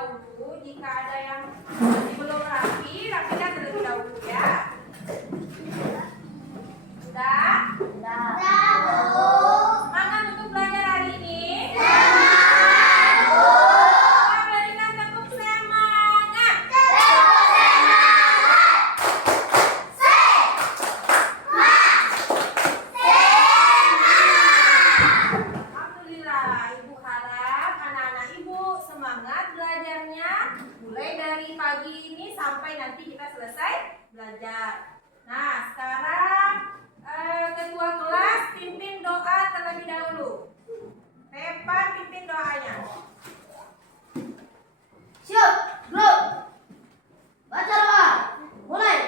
dahulu. Jika ada yang masih belum rapikan terlebih dahulu ya. Sudah? Sudah. Semangat untuk belajar hari ini. Berikan tepuk semangat. Alhamdulillah, Ibu harap anak-anak Ibu semangat belajarnya mulai dari pagi ini sampai nanti kita selesai belajar. Nah, sekarang ketua kelas pimpin doa terlebih dahulu. Repan pimpin doanya. Siap, bro. Baca doa. Mulai.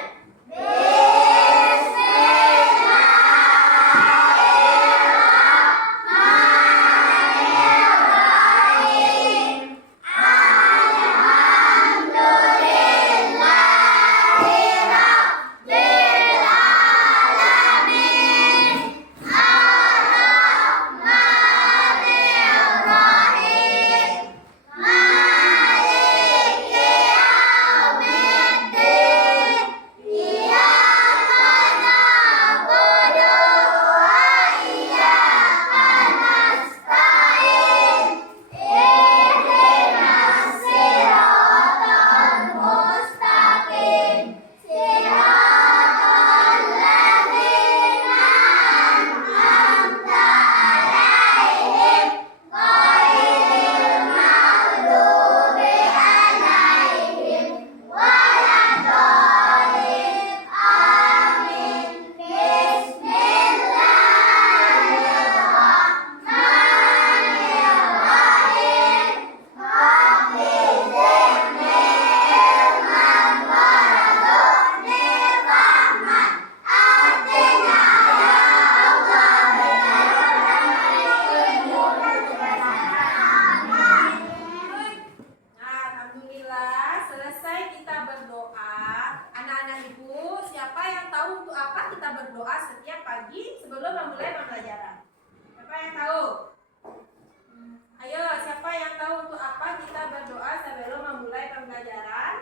Alhamdulillah, selesai kita berdoa. Anak-anak Ibu, siapa yang tahu untuk apa kita berdoa setiap pagi sebelum memulai pembelajaran? Siapa yang tahu? Ayo, siapa yang tahu untuk apa kita berdoa sebelum memulai pembelajaran?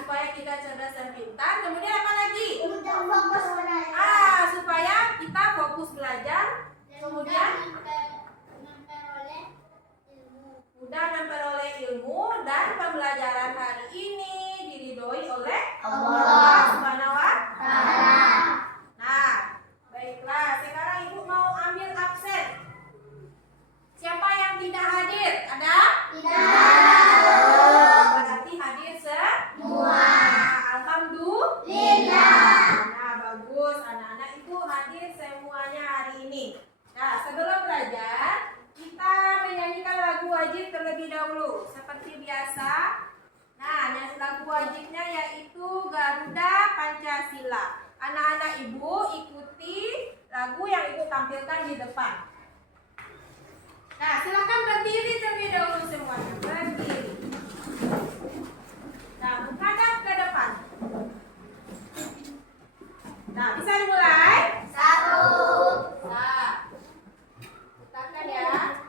Supaya kita cerdas dan pintar. Kemudian apa lagi? Supaya kita fokus belajar. Kemudian mudah memperoleh ilmu dan pembelajaran hari ini diridhoi oleh Allah Subhanahu wa Ta'ala. Nah, baiklah. Sekarang Ibu mau ambil absen. Siapa yang tidak hadir? Ada? Berarti hadir semua. Alhamdulillah. Nah, bagus. Anak-anak Ibu hadir semuanya hari ini. Nah, sebelum belajar kita menyanyikan lagu wajib terlebih dahulu seperti biasa. Nah, lagu wajibnya yaitu Garuda Pancasila. Anak-anak Ibu ikuti lagu yang Ibu tampilkan di depan. Nah, silakan berdiri terlebih dahulu semuanya. Berdiri. Nah, menghadap ke depan. Nah, bisa dimulai? Nah, putarkan ya.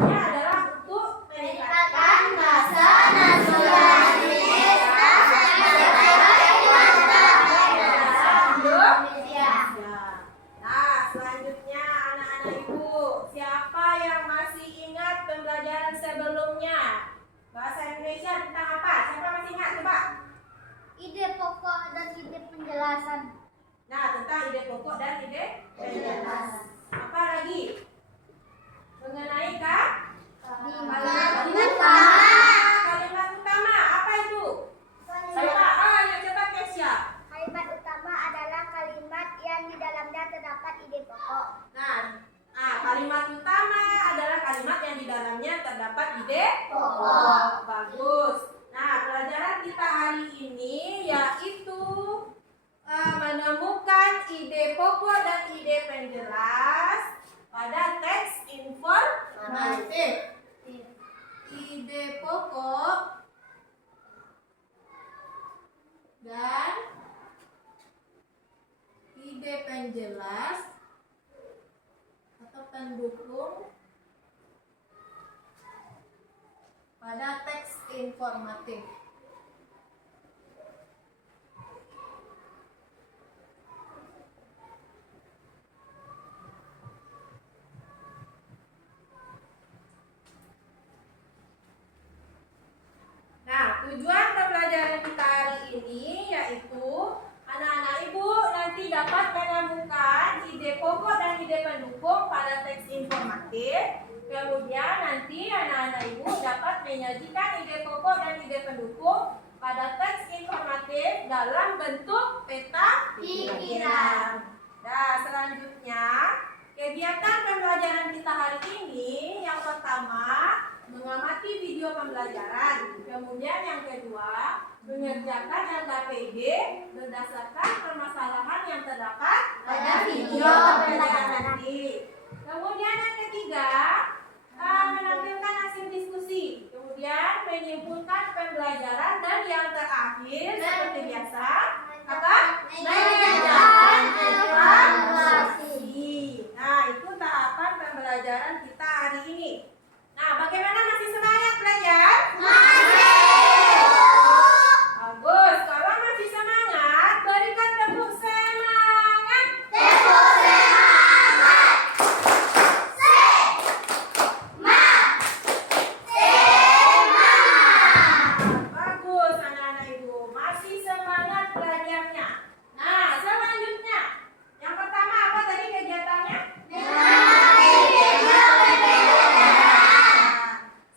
tujuannya adalah untuk meningkatkan rasa nasionalitas Indonesia. Nah, selanjutnya anak-anak ibu, siapa yang masih ingat pembelajaran sebelumnya? Bahasa Indonesia tentang apa? Siapa masih ingat? Coba. Ide pokok dan ide penjelasan. Nah, tentang ide pokok dan ide penjelasan. Apa lagi? Mengenai Kalimat utama. kalimat utama. Apa itu? Coba, coba Kesya. Kalimat utama adalah kalimat yang di dalamnya terdapat ide pokok. Nah, kalimat utama adalah kalimat yang di dalamnya terdapat ide Pokok. Bagus. Nah, pelajaran kita hari ini yaitu menemukan ide pokok dan ide penjelas pada teks informatif. Ide pokok dan ide penjelas atau pendukung pada teks informatif. Nah, tujuan pembelajaran kita hari ini yaitu anak-anak ibu nanti dapat menemukan ide pokok dan ide pendukung pada teks informatif. Kemudian nanti anak-anak ibu dapat menyajikan ide pokok dan ide pendukung pada teks informatif dalam bentuk peta pikiran. Nah, selanjutnya kegiatan pembelajaran kita hari ini yang pertama mengamati video pembelajaran. Kemudian yang kedua, mengerjakan LKPD berdasarkan permasalahan yang terdapat pada video pembelajaran nanti. Kemudian yang ketiga, menampilkan hasil diskusi. Kemudian menyimpulkan pembelajaran dan yang terakhir seperti biasa, apa? Mengerjakan evaluasi. Nah, itu tahapan pembelajaran kita hari ini. Nah, bagaimana, masih semangat belajar? Bagus. Kalau masih semangat, berikan tepuk semangat. Bagus anak-anak ibu, masih semangat belajarnya. Nah, selanjutnya, yang pertama apa tadi kegiatannya?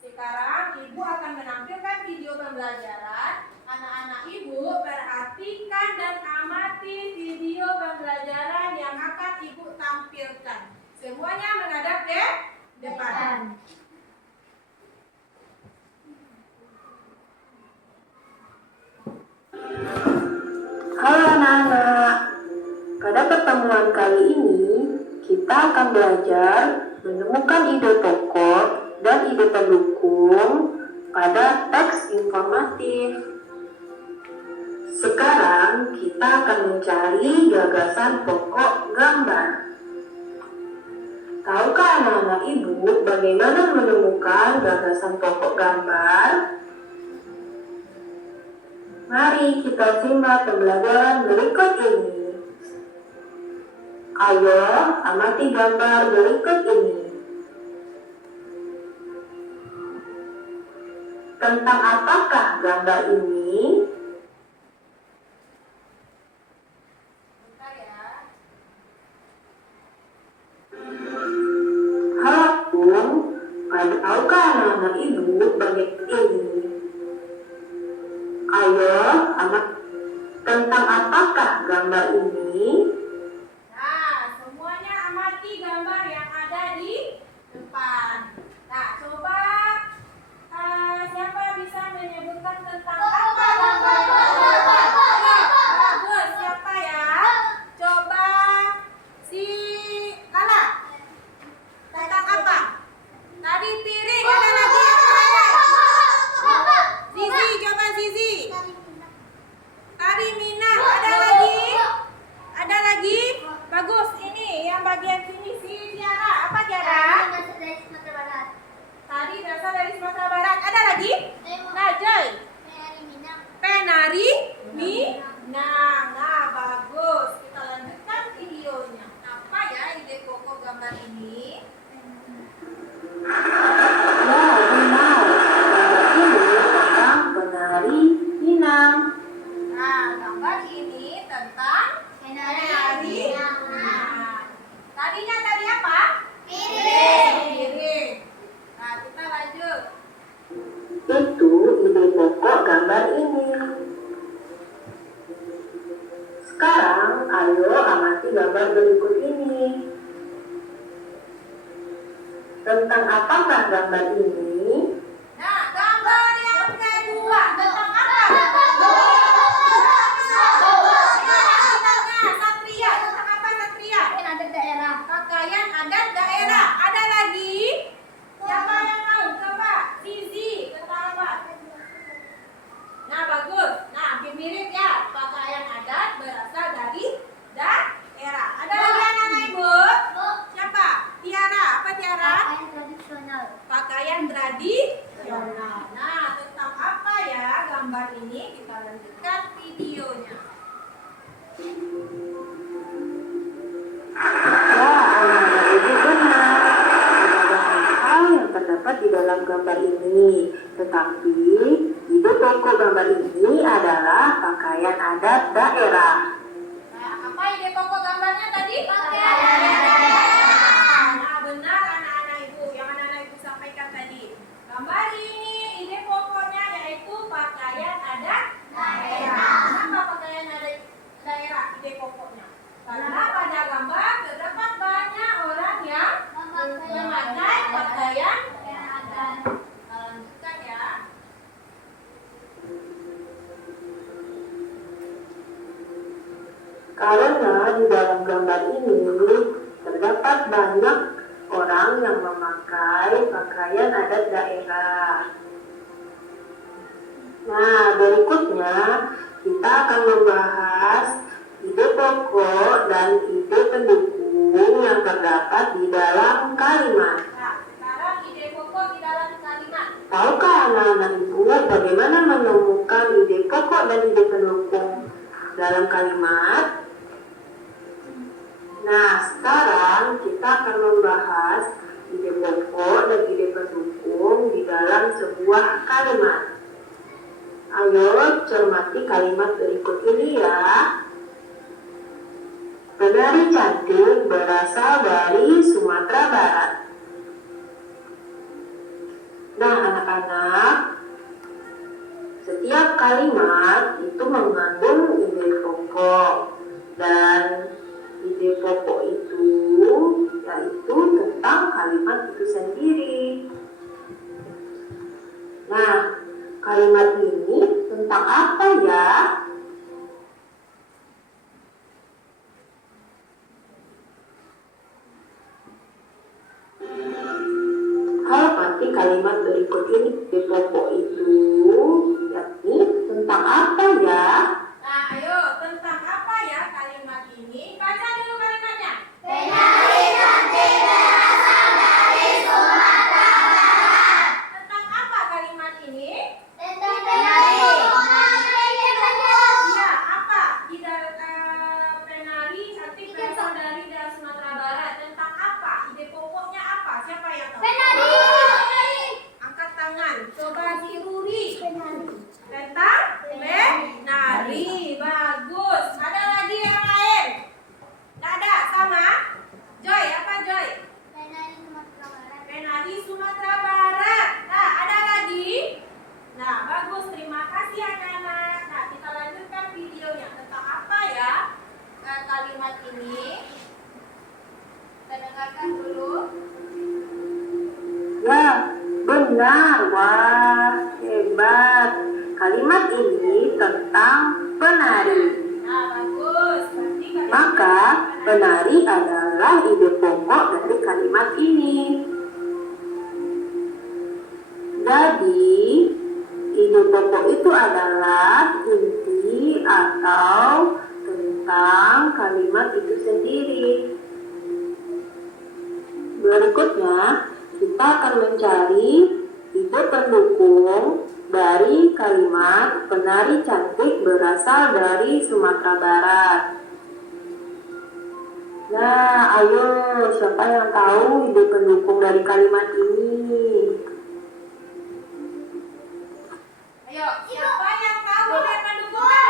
Sekarang ibu akan menampilkan video pembelajaran. Anak-anak ibu perhatikan dan amati video pembelajaran yang akan ibu tampilkan. Semuanya menghadap depan. Halo anak-anak, pada pertemuan kali ini kita akan belajar menemukan ide pokok dan ide pendukung pada teks informatif. Sekarang kita akan mencari gagasan pokok gambar. Tahukah anak-anak ibu bagaimana menemukan gagasan pokok gambar? Mari kita simak pembelajaran berikut ini. Ayo amati gambar berikut ini. Tentang apakah gambar ini? Bentar ya. Halo, tahukah anak-anak ibu bagaimana ini? Ayo amat tentang apakah gambar ini? Nah, semuanya amati gambar yang ada di depan. Nah, coba siapa bisa menyebutkan tentang apa gambar yang ada di depan? Bagus, siapa ya? Coba si Lala. Tentang apa? Tadi piring, ada lagi yang lain. Zizi, coba Zizi. Tadi Mina, ada lagi? Ada lagi? gambar berikut ini. Tentang apakah gambar ini? Nah, gambar yang kedua tentang apa? Satria, tentang apa Satria? Ada daerah. Pakaian adat daerah. Ada lagi? Siapa yang tahu? Coba, Zizi, tentang apa? Nah, bagus. Nah, hampir mirip ya. Pakaian adat berasal dari daerah. Ada lagi anak-anak ibu? Siapa? Tiara. Apa Tiara? Pakaian tradisional. Pakaian tradisional. Nah, tentang apa ya gambar ini? Kita lanjutkan videonya. Ya, anak-anak ibu benar. Ada banyak hal yang terdapat di dalam gambar ini. Tetapi, ide pokok gambar ini adalah pakaian adat daerah. Nah, apa ide pokok gambarnya tadi? Pakaian daerah. Nah, benar anak-anak ibu yang anak-anak ibu sampaikan tadi. Gambar ini ide pokoknya yaitu pakaian adat daerah. Kenapa pakaian adat daerah ide pokoknya? Karena pada gambar terdapat banyak orang yang memakai pakaian adat. Kita lanjutkan ya. Karena di dalam gambar ini terdapat banyak orang yang memakai pakaian adat daerah. Nah, berikutnya kita akan membahas ide pokok dan ide pendukung yang terdapat di dalam kalimat. Nah, sekarang ide pokok di dalam kalimat. Tahukah anak-anak ibu bagaimana menemukan ide pokok dan ide pendukung dalam kalimat? Nah, sekarang kita akan membahas ide pokok dan ide pendukung di dalam sebuah kalimat. Ayo cermati kalimat berikut ini ya. Penari cantik berasal dari Sumatera Barat. Nah, anak-anak, setiap kalimat itu mengandung ide pokok, dan ide pokok itu yaitu tentang kalimat itu sendiri. Nah, kalimat ini tentang apa ya? Amati kalimat berikut ini. Ide pokok itu yakni tentang apa ya? Nah, ayo tentang apa ya kalimat ini? Baca dulu kalimatnya. Penari cantik berasal dari Sumatera Barat. Tentang apa kalimat ini? Tentang penari. Iya, apa? Penari cantik berasal dari Sumatera Barat. Tentang apa? Ide pokoknya apa? Siapa yang tahu? Penari. Angkat tangan. Coba si Ruri. Tentang penari. Bagus. Ada lagi yang lain? Nggak ada? Sama? Joy, apa Joy? Penari Sumatera Barat. Penari Sumatera Barat. Nah, ada lagi? Nah, bagus. Terima kasih anak-anak. Nah, kita lanjutkan videonya. Tentang apa ya kalimat ini? Kita dengarkan dulu. Ya, benar. Wah, hebat. Kalimat ini tentang penari. Nah, bagus. Berarti kalimat Maka, penari adalah ide pokok dari kalimat ini. Jadi, ide pokok itu adalah inti atau tentang kalimat itu sendiri. Berikutnya, kita akan mencari ide pendukung dari kalimat penari cantik berasal dari Sumatera Barat. Nah, ayo siapa yang tahu ide pendukung dari kalimat ini? Ayo, siapa yang tahu ide pendukung dari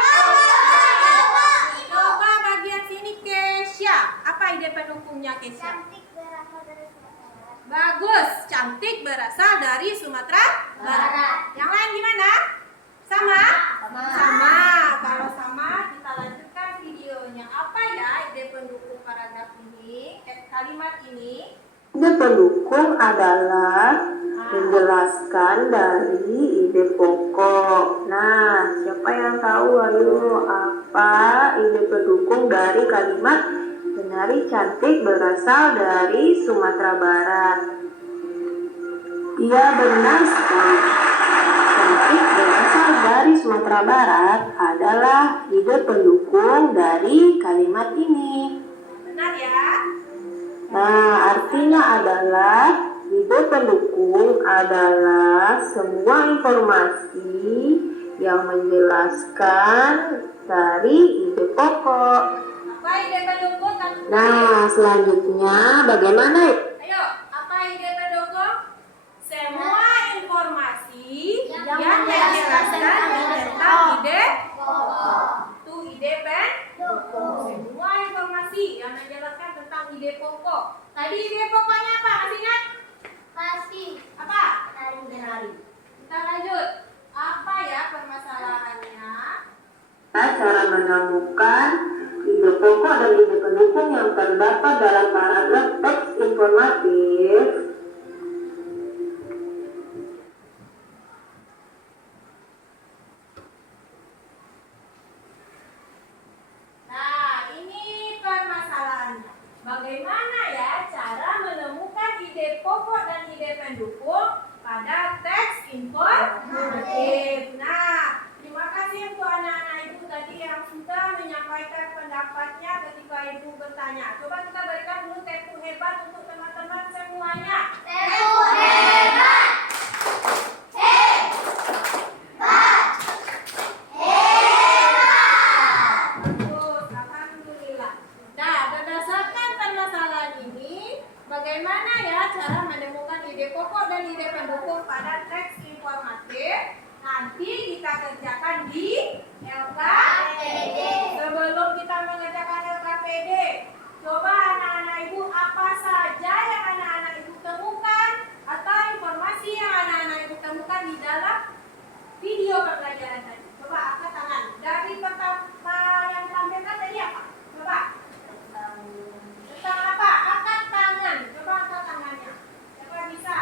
Coba bagian sini Kesha. Apa ide pendukungnya Kesha? Cantik berasal dari Sumatera Barat. Bagus, cantik berasal dari Sumatera Barat. Yang lain gimana? Sama? Sama. Kalau sama, kita lanjutkan videonya. Apa ya ide pendukung graf ini, kalimat ini. Ide pendukung adalah menjelaskan dari ide pokok. Nah, siapa yang tahu? Ayo, apa ide pendukung dari kalimat penari cantik berasal dari Sumatera Barat? Iya, benar sekali. Cantik berasal dari Sumatera Barat adalah ide pendukung dari kalimat ini. Benar ya? Nah, artinya adalah ide pendukung adalah semua informasi yang menjelaskan dari ide pokok. Apa ide pendukung? Nah, selanjutnya bagaimana? Ayo, apa ide pendukung? Semua informasi yang menjelaskan tentang ide pokok. Itu ide pendukung. Semua informasi yang menjelaskan tentang ide pokok. Tadi ide pokoknya apa? Masih ingat? Masih. Apa? Menari. Kita lanjut. Apa ya permasalahannya? Cara menemukan ide pokok dan ide pendukung yang terdapat dalam paragraf teks informatif. Nah, ini permasalahannya. Bagaimana ya cara menemukan ide pokok dan ide pendukung pada teks informatif? Nah, terima kasih untuk anak-anak ibu tadi yang sudah menyampaikan pendapatnya ketika ibu bertanya. Coba kita berikan dulu tepuk hebat untuk teman-teman semuanya. Tepuk hebat. Bagus, alhamdulillah. Nah, berdasarkan permasalahan ini, bagaimana ya cara menemukan ide pokok dan ide pendukung pada teks informatif? Nanti kita kerjakan di LKPD. Sebelum kita mengerjakan LKPD, coba anak-anak ibu apa saja yang anak-anak ibu temukan atau informasi yang anak-anak ibu temukan di dalam video pembelajaran tadi. Coba angkat tangan. Dari pertama yang tampilkan tadi apa? Coba. Tentang apa? Angkat tangan. Coba angkat tangannya. Siapa bisa?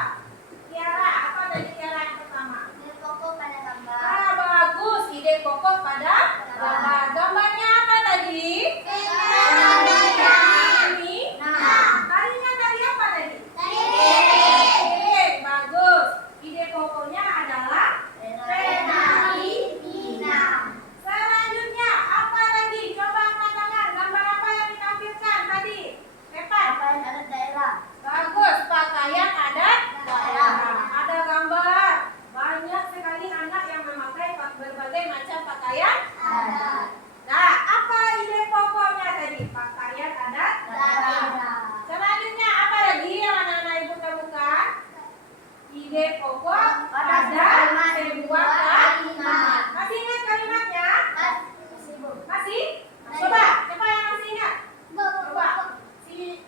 Tiara. Apa tadi Tiara yang pertama? Ide pokok pada gambar. Ah, bagus. Ide pokok pada gambar. Gambarnya apa tadi? Ini. Tadinya tadi apa tadi? Oke, bagus. Ide pokoknya adalah penari Minang. Selanjutnya apa lagi? Coba angkat tangan. Gambar apa yang ditampilkan tadi? Cepat. Ada daerah. Bagus. Pakaian adat. Daerah. Ada gambar. Banyak sekali anak yang memakai berbagai macam pakaian. Nah, apa ide pokoknya tadi? Pakaian adat. Selanjutnya apa lagi yang anak-anak ibu temukan? Ide pokok ada sebuah kalimat. Masih ingat kalimatnya? Masih? Coba, siapa yang masih ingat? Coba, si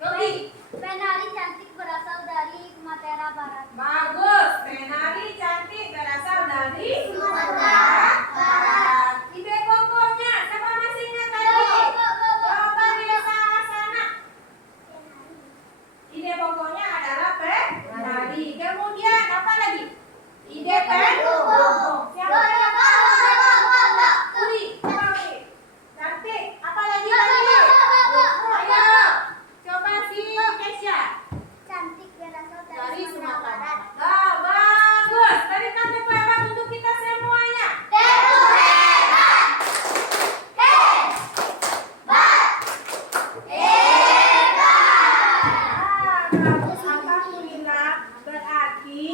Yogi. Penari cantik berasal dari Sumatera Barat. Bagus, penari cantik berasal dari Sumatera Barat. Ide pokoknya, siapa masih ingat tadi? Coba di sana. Ide pokoknya adalah penari. Kemudian apa lagi? Ide pendukung. Siapa yang tahu? Uri, coba Uri. Cantik. Apa lagi tadi? Ayo, coba si Kesha Cantik berasal dari Sumatera. Nah, bagus. Berikan tepuk hebat untuk kita semuanya. Bagus, alhamdulillah. Berarti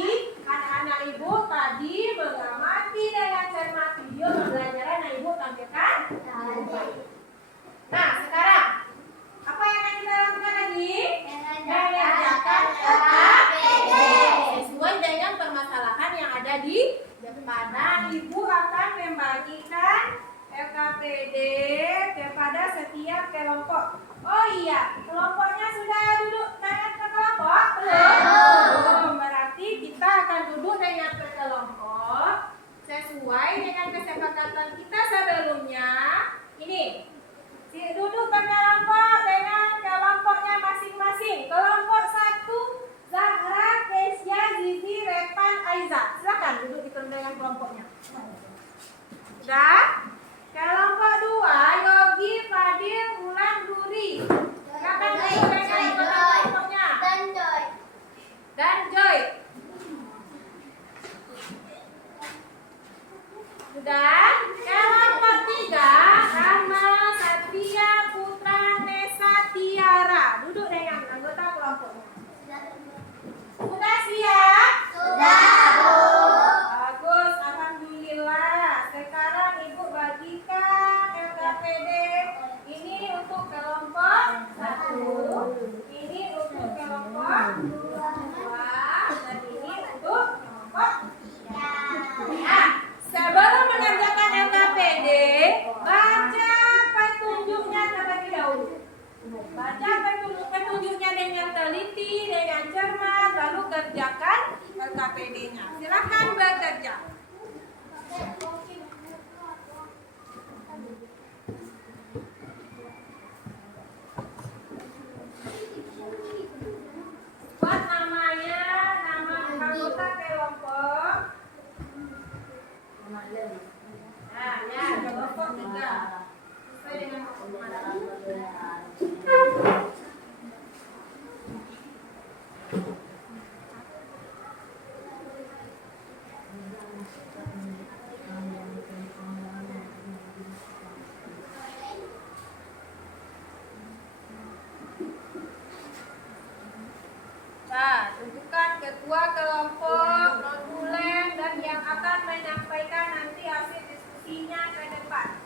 anak-anak ibu tadi mengamati dengan cermat video pembelajaran yang ibu tampilkan. Nah, sekarang apa yang akan kita lakukan lagi? Mengerjakan LKPD sesuai dengan permasalahan yang ada di depan. Nah, ibu akan membagikan LKPD kepada setiap kelompok. Oh iya, kelompoknya sudah duduk dengan kelompok? Belum. Berarti kita akan duduk dengan kelompok sesuai dengan kesepakatan kita sebelumnya. Ini, duduk berkelompok dengan kelompoknya. Sudah? Kelompok 2, Yogi, Fadil, Wulan, Duri. Silakan disampaikan kelompoknya. Dan Joy. Sudah? Kelompok 3, Rama, Satria, Putra, Nesa, Tiara. Duduk dengan anggota kelompoknya. Sudah siap? Bagus, alhamdulillah. Sekarang Ibu bagikan LKPD. Ini untuk kelompok 1, ini untuk kelompok 2, dan ini untuk kelompok 3. Nah, sebelum mengerjakan LKPD, baca petunjuknya terlebih dahulu. Baca petunjuknya dengan teliti, dengan cermat, lalu kerjakan LKPD-nya. Silakan bekerja. Buat namanya, nama anggota kelompok. Nah, ya, kelompok 3. Sesuai dengan kemarin. Nah, tentukan ketua kelompok, notulen, dan yang akan menyampaikan nanti hasil diskusinya ke depan.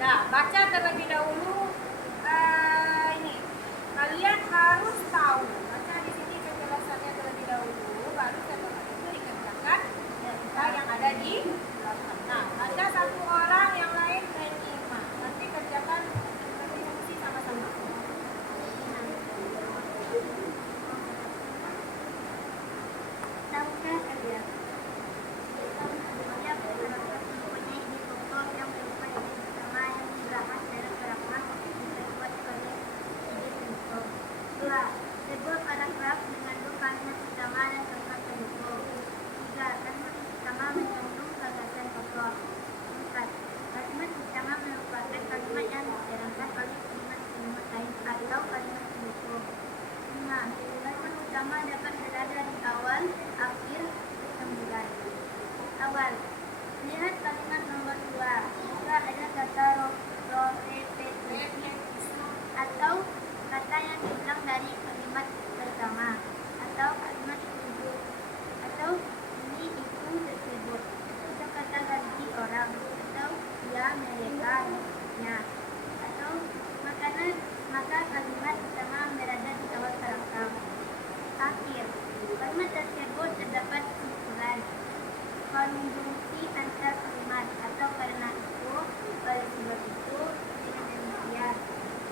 Nah, baca terlebih dahulu ini. Kalian harus tahu. Baca di sini penjelasannya terlebih dahulu, baru setelah itu dikerjakan cerita yang ada di belakang. Nah, baca satu orang, yang lain menyimak. Nanti kerjakan berdiskusi sama-sama. Tahukah kalian? Setiap masyarakat mempunyai ide pokok yang berupa ide pertama yang dibahas dalam paragraf dibuat oleh ide pendukung. 2. Sebuah paragraf mengandung kalimat utama dan kalimat pendukung. 3. Kalimat utama mengandung gagasan pokok. 4. Kalimat utama merupakan kalimat yang diterangkan oleh kalimat-kalimat lain atau kalimat pendukung. 5. Kalimat utama dapat berada di awal, akhir, kemudian. Awal. Lihat kalimat nomor 2. Jika ada kata repetisi atau kata yang diulang dari kalimat pertama atau kalimat tujuh atau ini itu tersebut atau kata ganti orang atau dia mereka nya atau makanan, maka kalimat utama berada di awal paragraf. Akhir. Kalimat tersebut terdapat kumpulan konjungsi antar kalimat atau karena itu, oleh sebab itu, dengan demikian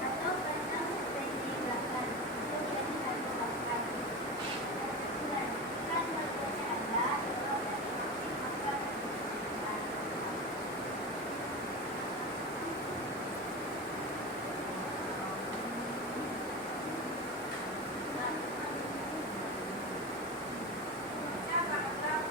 atau karena penjelasan itu jadi satu kata. Bulan kan berikutnya ada kalau dari maka kesimpulan. Baca paragraf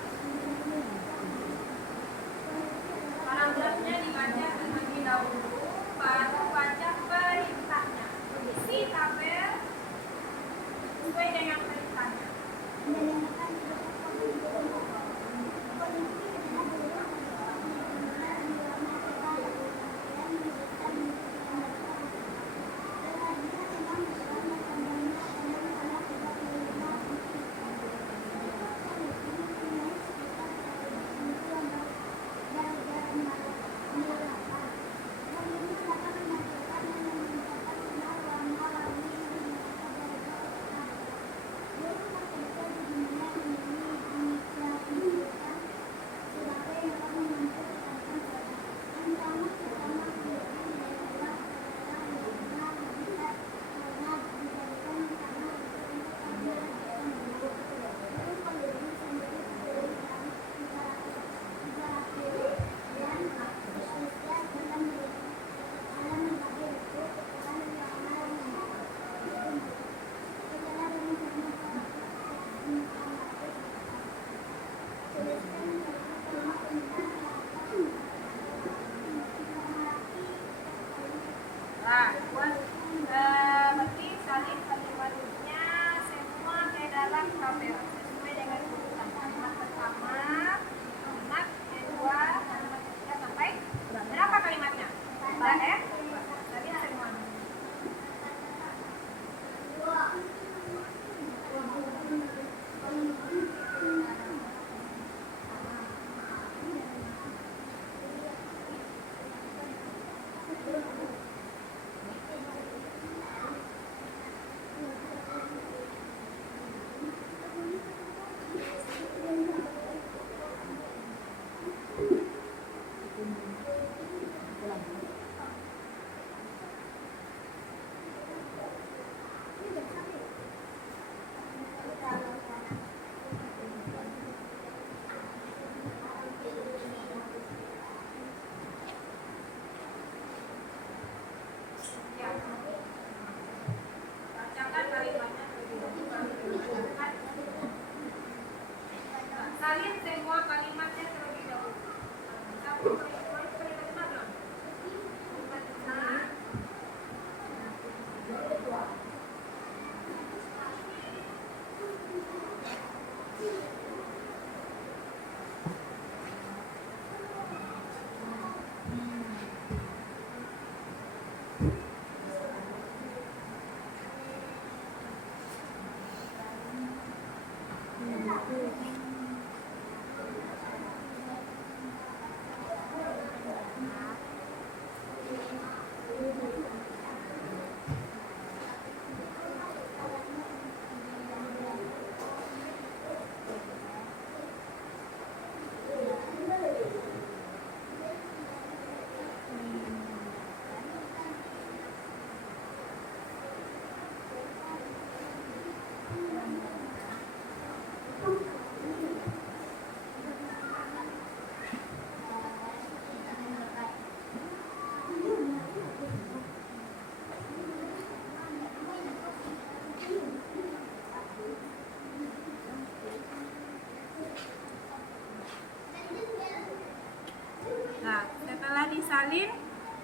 salin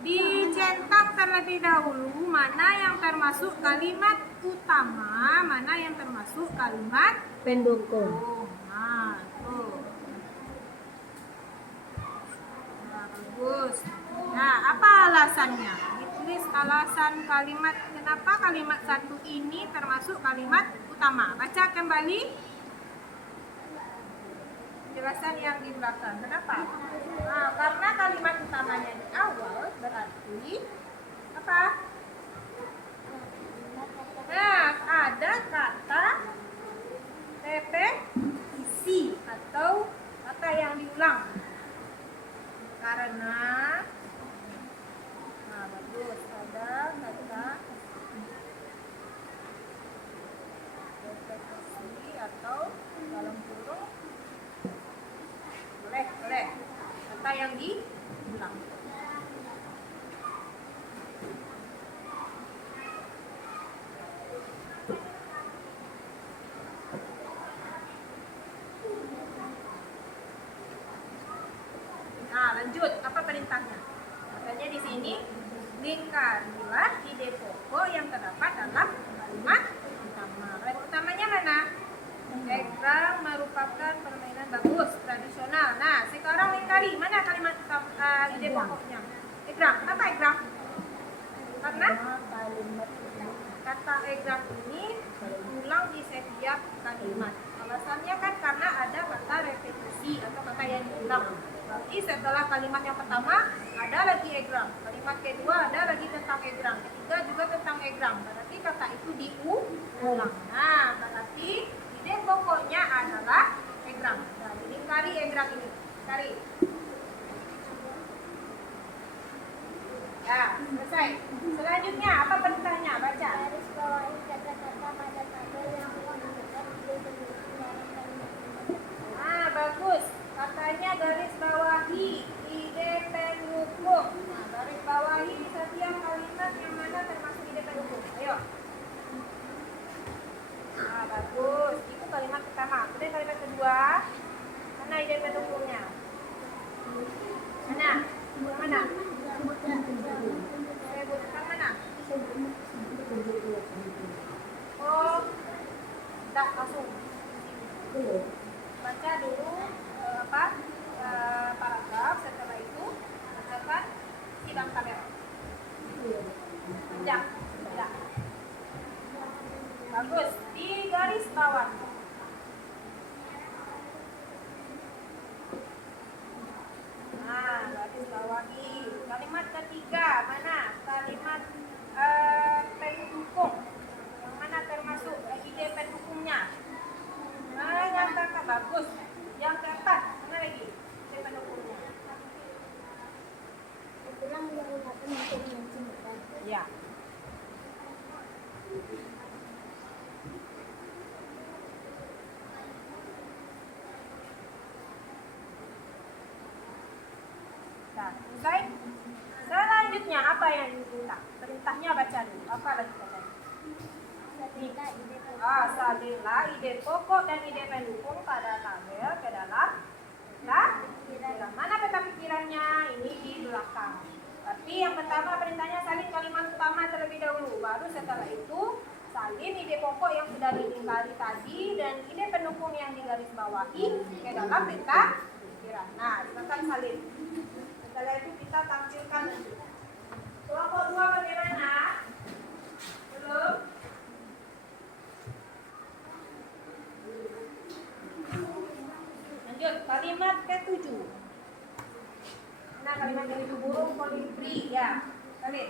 dicetak terlebih dahulu mana yang termasuk kalimat utama, mana yang termasuk kalimat Pendukung. Nah, tuh. Nah, bagus. Nah, apa alasannya? Ditulis alasan kalimat kenapa kalimat satu ini termasuk kalimat utama. Baca kembali penjelasan yang di belakang. Kenapa? Nah, karena kalimat utamanya di awal berarti apa? Nah, ada kata repetisi atau kata yang diulang. Karena nah bagus, ada kata repetisi atau dalam kurung boleh kata yang diulang. Nah, lanjut. Apa perintahnya? Katanya di sini, lingkarilah ide pokok yang terdapat dalam kalimat utama. Kalimat utamanya mana? Egrang merupakan permainan bagus, tradisional. Nah, sekarang lingkari. Mana kalimat ide pokoknya? Egrang. Apa egrang? Karena kata egrang ini berulang di setiap kalimat. Alasannya kan karena ada kata repetisi atau kata yang diulang. Berarti setelah kalimat yang pertama ada lagi egrang, kalimat kedua ada lagi tentang egrang, ketiga juga tentang egrang. Berarti kata itu diulang. Nah, berarti ide pokoknya adalah egrang. Nah, dilingkari egrang ini. Cari. Ya, selesai. Selanjutnya apa perintahnya? Baca. Garis bawahi kata-kata pada tabel yang menunjukkan ide pendukung dalam kalimat ini. Nah, bagus. Katanya garis bawahi ide pendukung. Nah, garis bawahi setiap kalimat yang mana termasuk ide pendukung. Ayo. Nah, bagus. Itu kalimat pertama. Kemudian kalimat kedua. Mana ide pendukungnya? Mana? Mana? Sebutkan mana? Oh, tidak langsung. Baca dulu paragraf, setelah itu bacakan sidang tabel. Panjang. Tidak. Bagus. Di garis bawah. Nah, garis bawahi. Kalimat ketiga mana? Kalimat pendukung. Yang mana termasuk ide pendukungnya? Nah, yang keempat bagus. Yang keempat mana lagi? Ide pendukungnya. Kurang menggunakan untuk mencintai. Ya. Nah, selesai. Selanjutnya apa yang diminta? Perintahnya baca dulu. Apa lagi katanya? Ketika ide Salinlah ide pokok dan ide pendukung pada tabel ke dalam peta. Mana peta pikirannya? Ini di belakang. Tapi yang pertama perintahnya salin kalimat utama terlebih dahulu. Baru setelah itu salin ide pokok yang sudah dilingkari tadi dan ide pendukung yang digarisbawahi ke dalam peta pikiran. Nah, silakan salin. Setelah itu kita tampilkan nanti. Kelompok 2 bagaimana? Belum? Lanjut, kalimat ke-7. Nah, kalimat yang itu burung kolibri ya. Salin.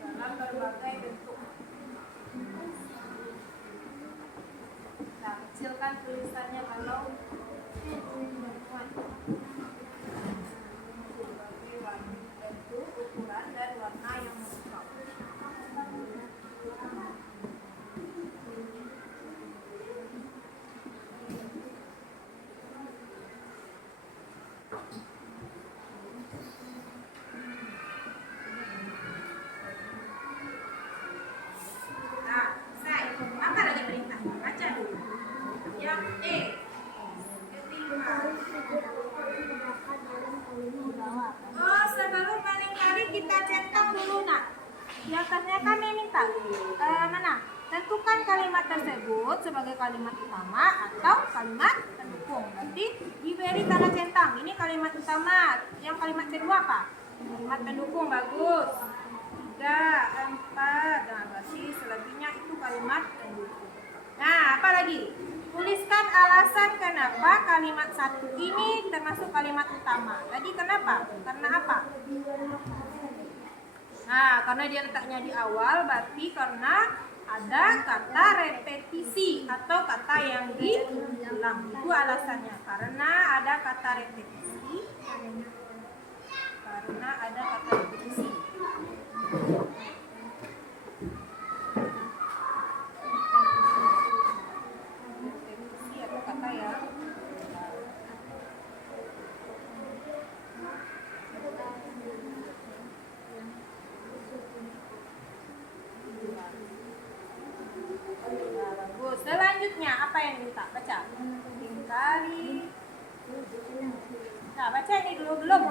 Dalam berbagai bentuk. dulu nak. Di atasnya kami minta mana? Tentukan kalimat tersebut sebagai kalimat utama atau kalimat pendukung. Nanti diberi tanda centang. Ini kalimat utama. Yang kalimat kedua apa? Kalimat pendukung. Bagus. 3, 4. Nah, berarti selebihnya itu kalimat pendukung. Nah, apa lagi? Tuliskan alasan kenapa kalimat satu ini termasuk kalimat utama. Tadi kenapa? Karena apa? Nah, karena dia letaknya di awal, berarti karena ada kata repetisi atau kata yang diulang. Itu alasannya. Karena ada kata repetisi. Karena ada kata repetisi. Repetisi atau kata yang bagus. Selanjutnya apa yang minta? Baca. Lingkari. Nah, baca ini dulu belum?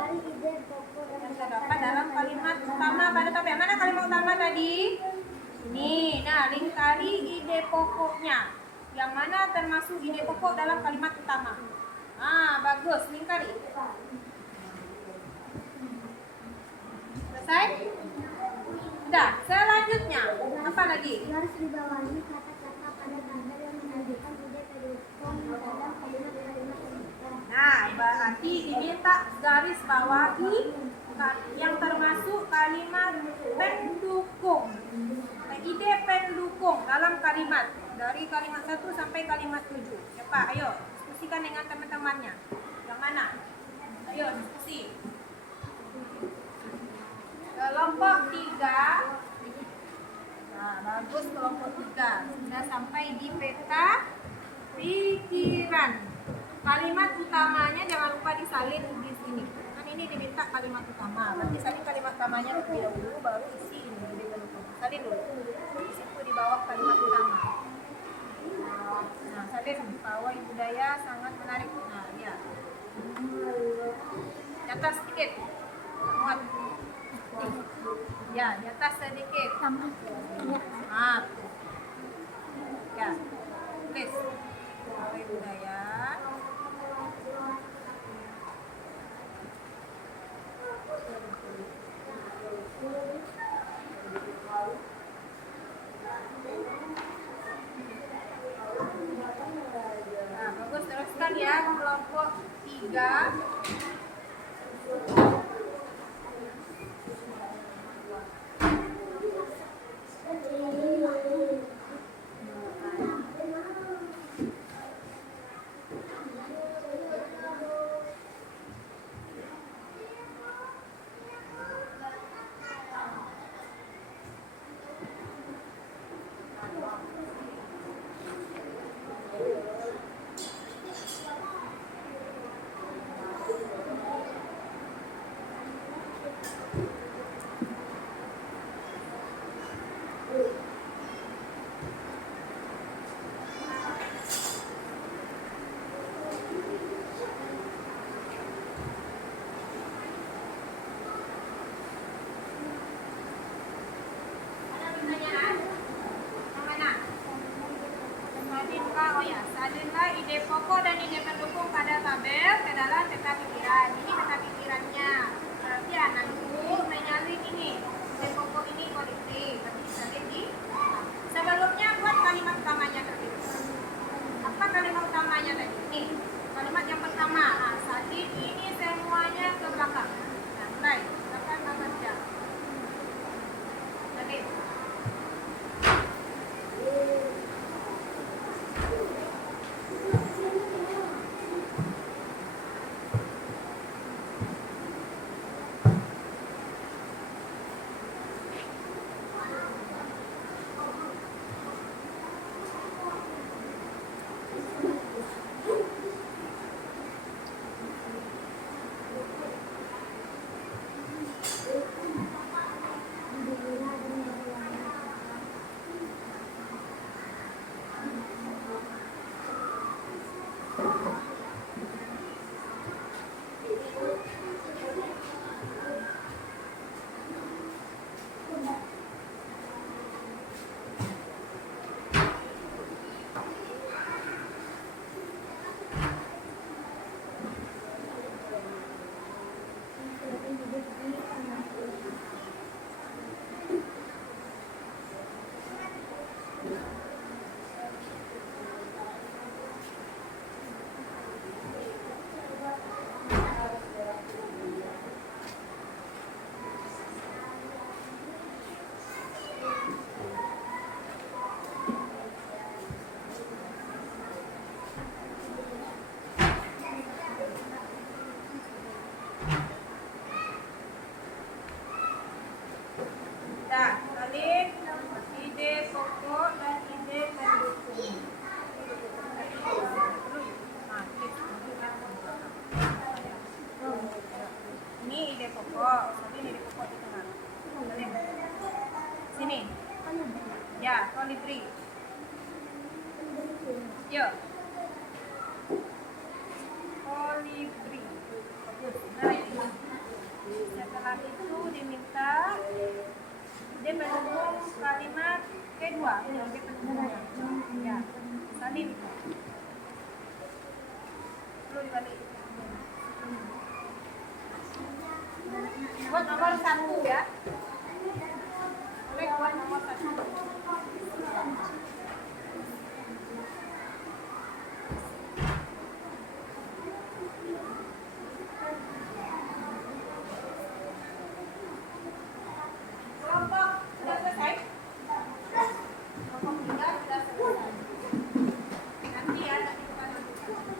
Yang terdapat dalam kalimat utama pada topik. Mana kalimat utama tadi? Ini. Nah, lingkari ide pokoknya. Yang mana termasuk ide pokok dalam kalimat utama? Ah, bagus. Lingkari. Selesai? Sudah. Selanjutnya apa lagi? Harus dibawahi kata-kata pada tanda yang menunjukkan ide pendukung dalam kalimat-kalimat pendukung. Nah, berarti diminta garis bawahi yang termasuk kalimat pendukung. Ide pendukung dalam kalimat dari kalimat 1 sampai kalimat 7. Cepat, ayo diskusikan dengan teman-temannya. Yang mana? Ayo diskusi. Kelompok 3. Nah, bagus kelompok 3. Sudah sampai di peta pikiran. Kalimat utamanya jangan lupa disalin di sini. Kan ini diminta kalimat utama. Berarti salin kalimat utamanya terlebih dahulu, baru isi ini. Salin dulu. Di situ di bawah kalimat utama. Nah, salin pawai budaya sangat menarik. Nah, ya. Di atas sedikit. Muat. Ya, di atas sedikit. Ah. Ya. Tulis. Pawai budaya. Nah, bagus, teruskan ya kelompok 3. Salinlah ide pokok dan ide pendukung pada tabel ke dalam peta pikiran. Ini peta pikirannya. Berarti anak ibu menyalin ini. Ide pokok ini politik. Tapi disalin di sebelumnya buat kalimat utamanya tadi. Apa kalimat utamanya tadi? Ini kalimat yang pertama. Nah, salin ini semuanya ke belakang. Nah, mulai. Silakan baca. Salin. ini? Ya, kolibri. Yuk. Kolibri. Nah, ini. Setelah itu diminta dia mendukung kalimat kedua sebagai pendukungnya. Ya, salin. Perlu dibalik. Buat nomor 1 ya. Boleh buat nomor 1. Kelompok sudah selesai? Kelompok 3 sudah selesai. Nanti ya, nanti kita lanjutkan.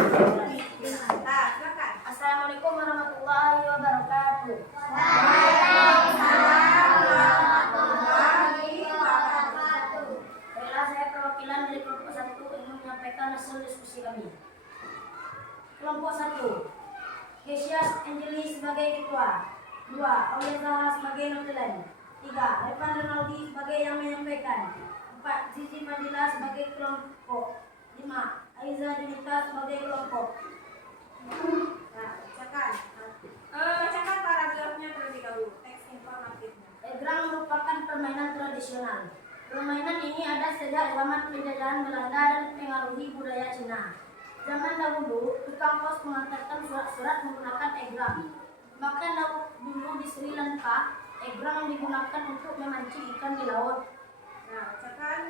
Nah, silakan. Assalamualaikum warahmatullahi wabarakatuh. Baiklah, saya perwakilan dari kelompok 1 ingin menyampaikan hasil diskusi kami. Kelompok 1, Hesias Angeli sebagai ketua. 2, Aulia Zahra sebagai notulen. 3, Evan Ronaldi sebagai yang menyampaikan. 4, Zizi Fadila sebagai kelompok. 5, Aiza Dinita sebagai kelompok. Nah, bacakan paragrafnya terlebih dahulu. Teks informatifnya. Egrang merupakan permainan tradisional. Permainan ini ada sejak zaman penjajahan Belanda dan mempengaruhi budaya Cina. Zaman dahulu, tukang pos mengantarkan surat-surat menggunakan egrang. Bahkan dulu di Sri Lanka, egrang digunakan untuk memancing ikan di laut. Nah, bacakan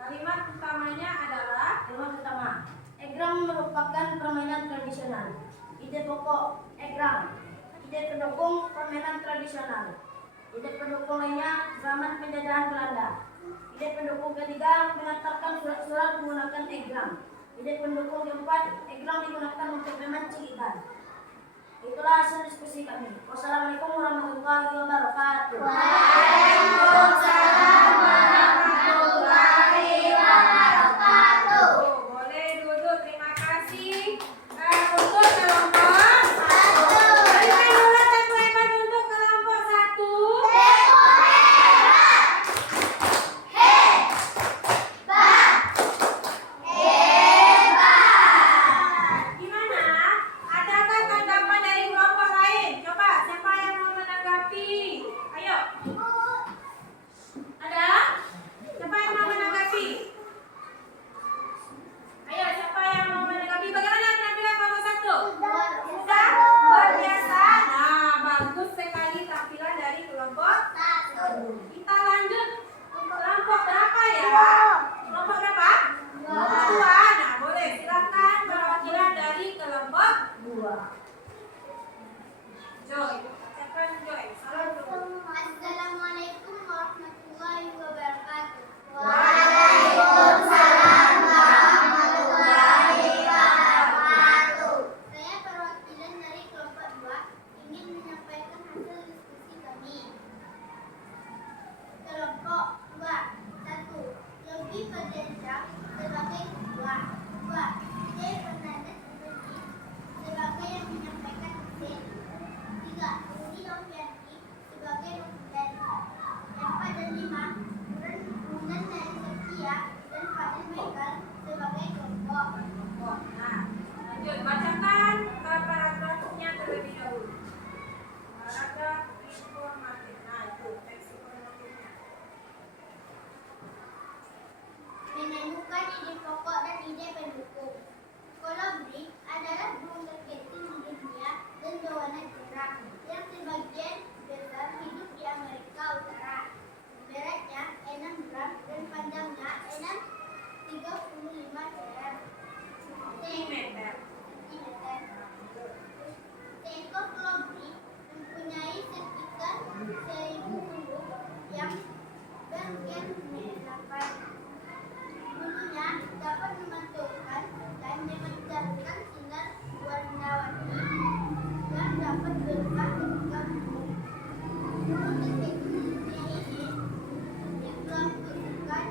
kalimat utamanya adalah Kalimat pertama, egrang merupakan permainan tradisional. Ide pokok egrang. Ide pendukung permainan tradisional. Ide pendukung lainnya zaman penjajahan Belanda. Ide pendukung ketiga mengantarkan surat-surat menggunakan egrang. Ide pendukung keempat, egrang digunakan untuk memancing ikan. Itulah hasil diskusi kami. Wassalamualaikum warahmatullahi wabarakatuh. Waalaikumsalam warahmatullahi wabarakatuh. Boleh duduk, terima kasih. Untuk kelompok 1. Berikan dulu tepuk hebat untuk kelompok 1. Gimana? Adakah tanggapan dari kelompok lain? Coba, siapa yang mau menanggapi? Ayo. Ada? Siapa yang mau menanggapi? Ayo, siapa yang mau menanggapi? Bagaimana penampilan kelompok 1? Sudah? Luar biasa. Nah, bagus sekali tampilan dari kelompok 1. Kita lanjut kelompok berapa ya? Kelompok berapa? 2. Nah, boleh silakan perwakilan dari kelompok 2. Joy. Silakan Joy. Salam dulu. Assalamualaikum warahmatullahi wabarakatuh. Waalaikumsalam warahmatullahi wabarakatuh. Saya perwakilan dari kelompok 2 ingin menyampaikan hasil diskusi kami. Kelompok 2, 1. Yogi Fadliansyah sebagai ketua. 2. Ide Fernandes sebagai yang menyampaikan hasil. 3. Rudi Novianti sebagai notulen. 4 dan 5. Bulan dari Setia dan Fadil Michael sebagai kelompok. Nah, lanjut bacakan paragrafnya terlebih dahulu. Paragraf informatif. Nah, itu teks informatifnya. Menemukan ide pokok dan ide pendukung. Kolibri adalah burung terkecil di dunia dan berwarna cerah yang sebagian besar hidup di Amerika Utara. Beratnya 6 gram dan panjangnya 35 cm. Sentimeter. Seekor kolibri mempunyai sekitar 1000 bulu yang bergeneran. Bulunya dapat memantulkan dan memancarkan sinar warna-warni yang dapat berubah ketika bulu. Bulu kecilnya ini diklasifikasikan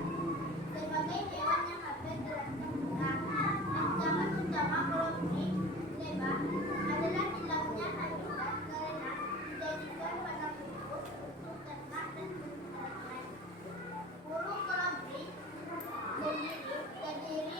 sebagai hewan yang hampir terancam punah. Ancaman utama kolibri lebah adalah hilangnya habitat karena dijadikan padang rumput untuk ternak dan peternakan. Bulu kolibri sendiri terdiri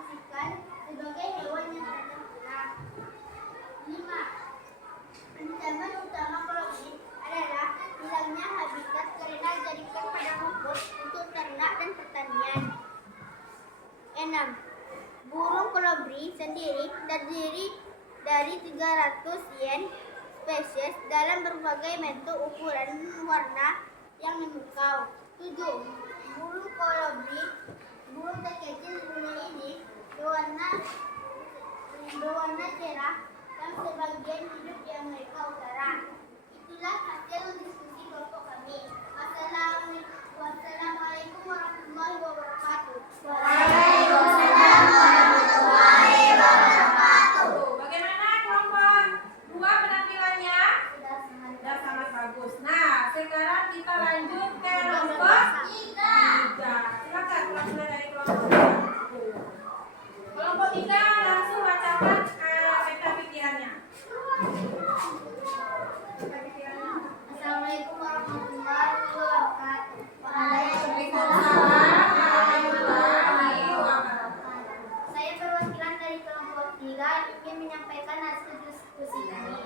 didefinisikan sebagai hewan yang tak tenggelam. 5. Ancaman utama koloni adalah hilangnya habitat karena dijadikan padang rumput untuk ternak dan pertanian. 6. Burung kolibri sendiri terdiri dari 300 yen spesies dalam berbagai bentuk, ukuran, warna yang memukau. 7. Burung kolibri, burung terkecil di dunia ini, berwarna cerah dan sebagian hidup di Amerika Utara. Itulah hasil diskusi kelompok kami. Wassalamualaikum warahmatullahi wabarakatuh. Waalaikumsalam warahmatullahi wabarakatuh. Bagaimana kelompok 2 penampilannya? Sudah sangat bagus. Nah, sekarang kita lanjut ke kelompok 3. Silakan mulai dari kelompok 3. Kelompok 3 langsung bacakan peta pikirannya. Assalamualaikum warahmatullahi wabarakatuh. Waalaikumsalam warahmatullahi wabarakatuh. Saya perwakilan dari kelompok 3 ingin menyampaikan hasil diskusi kami.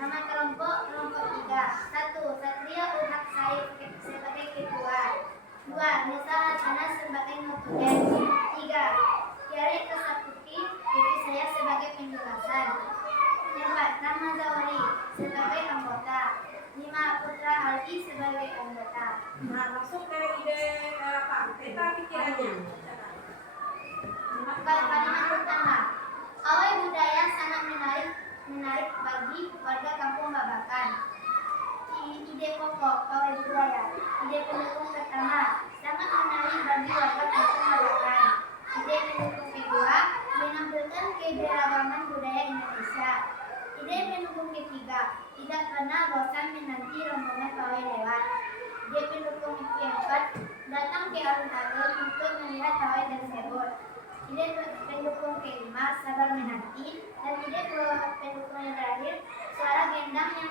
Nama kelompok 3. 1. Satria Urhak Said sebagai ketua. 2. Nisa Hasanah sebagai notulen. 3. Kiari Kesaputi Bibi saya sebagai penjelasan. 4. Nama Zawari sebagai anggota. 5. Putra Aldi sebagai anggota. Nah, masuk ke ide peta pikirannya. Kalimat pertama, awal budaya sangat menarik bagi warga kampung Babakan. Ide pokok awal budaya. Ide pendukung pertama, sangat menarik bagi warga kampung Babakan. Ide pendukung kedua, menampilkan keberagaman budaya Indonesia. Ide pendukung ketiga, tidak pernah bosan menanti rombongan pawai lewat. Ide pendukung keempat, datang ke alun-alun untuk melihat pawai tersebut. Ide pendukung kelima, sabar menanti. Dan ide pendukung yang terakhir, suara gendang yang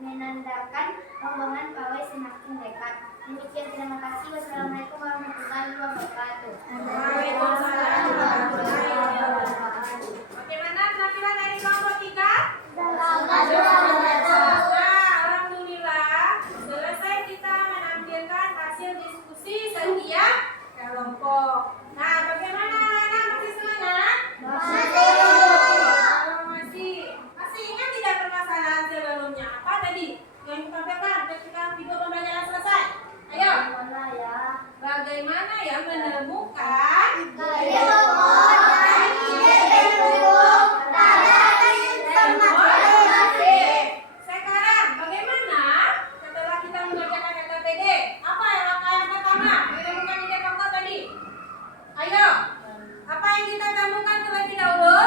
menandakan rombongan pawai semakin dekat. Demikian, terima kasih. Wassalamualaikum warahmatullahi wabarakatuh. Waalaikumsalam warahmatullahi wabarakatuh. Bagaimana penampilan dari kelompok 3? Alhamdulillah, selesai kita menampilkan hasil diskusi setiap kelompok. Nah, bagaimana anak-anak, masih semangat? Kalau masih ingat tidak permasalahan sebelumnya? Apa tadi yang ditampilkan ketika video pembelajaran selesai? Ayo. Bagaimana ya menemukan ide pokok dan ide pendukung sekarang bagaimana setelah kita mengerjakan KKPD? Apa yang pertama? Menemukan ide pokok tadi. Ayo. Apa yang kita temukan terlebih dahulu?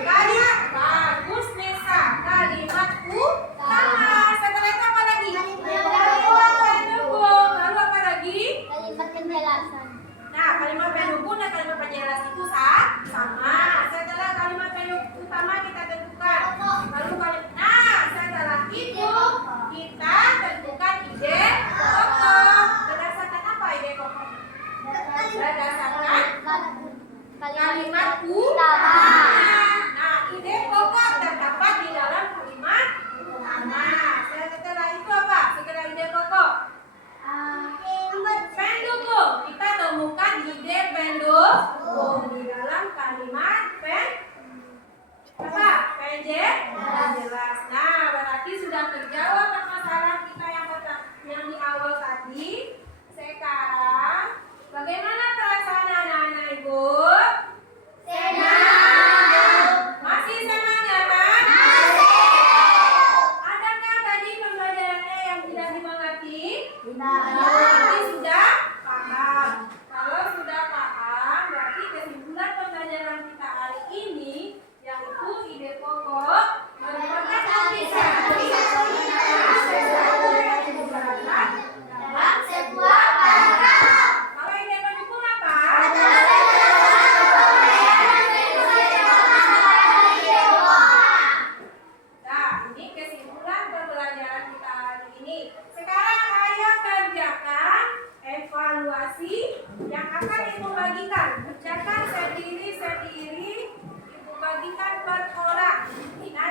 Kalimat bagus, Nesa. Kalimat utama. Setelah itu apa lagi? Kalimat pendukung. Lalu apa lagi? Kalimat penjelasan. Nah, kalimat pendukung dan kalimat penjelasan itu sama. Setelah kalimat pendukung utama kita tentukan. Lalu setelah itu kita tentukan ide pokok. Berdasarkan apa ide pokok? Berdasarkan kalimat utama. Nah, ide pokok terdapat di dalam kalimat utama. Setelah itu apa? Setelah ide pokok. Pendukung. Kita temukan ide pendukung di dalam kalimat penjelas. Nah, berarti sudah terjawab permasalahan kita yang di awal tadi. Sekarang, bagaimana perasaan anak-anak Ibu? Senang. Masih semangat kan? Adakah tadi pembelajarannya yang tidak dimengerti? Berarti sudah paham. Kalau sudah paham, berarti kesimpulan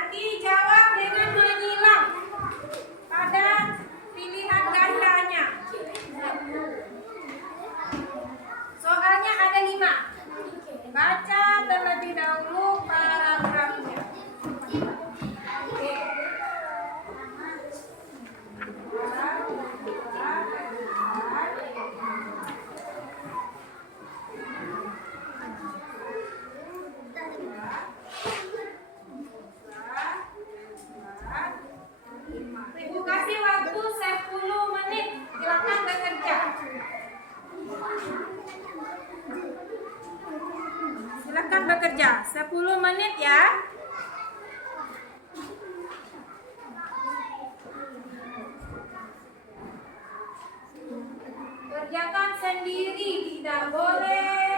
Nanti jawab dengan menyilang pada pilihan gandanya. Soalnya ada 5. Baca terlebih dahulu paragrafnya. Ibu kasih waktu 10 menit. Silakan bekerja. Silakan bekerja. 10 menit ya. Kerjakan sendiri, tidak boleh